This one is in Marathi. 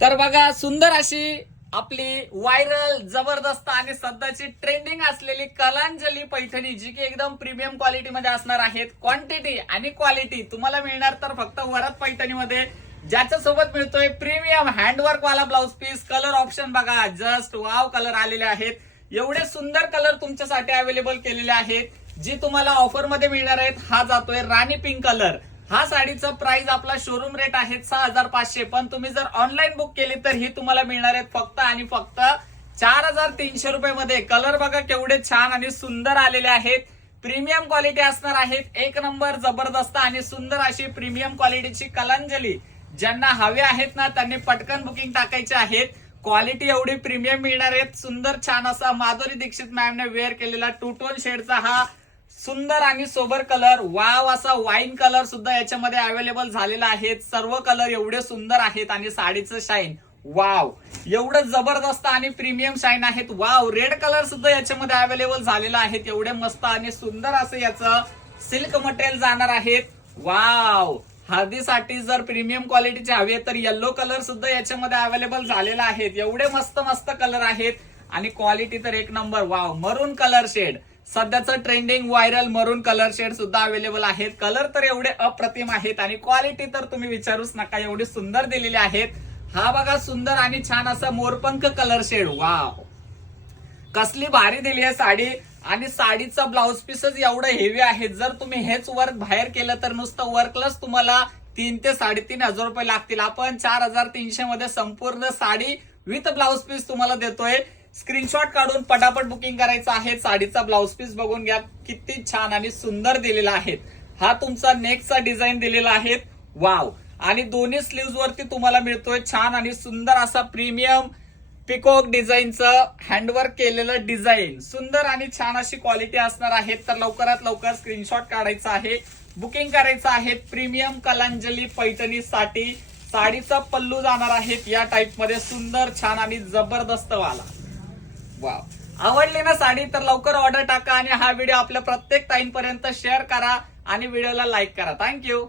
तर बघा, सुंदर अशी आपली व्हायरल जबरदस्त आणि सध्याची ट्रेंडिंग असलेली कलांजली पैठणी, जी की एकदम प्रीमियम क्वालिटी मध्ये असणार आहेत. क्वांटिटी आणि क्वालिटी तुम्हाला मिळणार तर फक्त वरद पैठणीमध्ये, ज्याच्या सोबत मिळतोय प्रीमियम हँडवर्क वाला ब्लाउज पीस. कलर ऑप्शन बघा, जस्ट वाव कलर आलेले आहेत. एवढे सुंदर कलर तुमच्यासाठी अवेलेबल केलेले आहेत, जी तुम्हाला ऑफर मध्ये मिळणार आहेत. हा जातोय राणी पिंक कलर. हा साडीचा प्राइस आपला शोरूम रेट आहे 6500, पण तुम्ही जर ऑनलाईन बुक केली तर ही तुम्हाला मिळणार आहेत फक्त आणि फक्त 4300 रुपये. कलर बघा केवढे छान आणि सुंदर आलेले आहेत. प्रीमियम क्वालिटी असणार आहेत. एक नंबर जबरदस्त आणि सुंदर अशी प्रीमियम क्वालिटीची कलांजली ज्यांना हवे आहेत ना, त्यांनी पटकन बुकिंग टाकायचे आहेत. क्वालिटी एवढी प्रीमियम मिळणार आहेत. सुंदर छान असा माधुरी दीक्षित मॅमने वेअर केलेला टू टोन शेडचा हा सुंदर आणि सोबर कलर, वाव असा वाईन कलर सुद्धा याच्यामध्ये अवेलेबल झालेला आहे. सर्व कलर एवढे सुंदर आहेत आणि साडीचं शाईन वाव एवढं जबरदस्त आणि प्रीमियम शाईन आहेत. वाव, रेड कलर सुद्धा याच्यामध्ये अवेलेबल झालेला आहे. एवढे मस्त आणि सुंदर असं याचं सिल्क मटेरियल जाणार आहेत. वाव, हळदीसाठी जर प्रीमियम क्वालिटीचे हवे तर येलो कलर सुद्धा याच्यामध्ये अवेलेबल झालेला आहे. एवढे मस्त मस्त कलर आहेत आणि क्वालिटी तर एक नंबर. वाव, मरून कलर शेड, सध्याचं ट्रेंडिंग व्हायरल मरून कलर शेड सुद्धा अवेलेबल आहेत. कलर तर एवढे अप्रतिम आहेत आणि क्वालिटी तर तुम्ही विचारूच नका, एवढी सुंदर दिलेली आहेत. हा बघा सुंदर आणि छान असा मोरपंख कलर शेड. वाव, कसली भारी दिली आहे साडी. आणि साडीचा ब्लाउज पीसच एवढं हेवी आहे. जर तुम्ही हेच वर्क बाहेर केलं तर नुसतं वर्कलाच तुम्हाला 3 ते 3,500 रुपये लागतील. आपण 4300 मध्ये संपूर्ण साडी विथ ब्लाउज पीस तुम्हाला देतोय. स्क्रीनशॉट काढून पटापट बुकिंग करायचं आहे. साडीचा ब्लाउज पीस बघून घ्या, किती छान आणि सुंदर दिलेला आहे. हा तुमचा नेकचा डिझाईन दिलेला आहे. वाव, आणि दोन्ही स्लीव्ह वरती तुम्हाला मिळतोय छान आणि सुंदर असा प्रीमियम पिकॉक डिझाईनचं हँडवर्क केलेलं डिझाईन. सुंदर आणि छान अशी क्वालिटी असणार आहे. तर लवकरात लवकर स्क्रीनशॉट काढायचा आहे, बुकिंग करायचं आहे. प्रीमियम कलांजली पैठणीसाठी साडीचा पल्लू जाणार आहेत या टाइप मध्ये, सुंदर छान आणि जबरदस्त वाला. वाव, आवडली ना साडी तर लवकर ऑर्डर टाका आणि हा व्हिडिओ आपल्या प्रत्येक ताईंपर्यंत शेअर करा आणि व्हिडिओला लाईक करा. थँक्यू.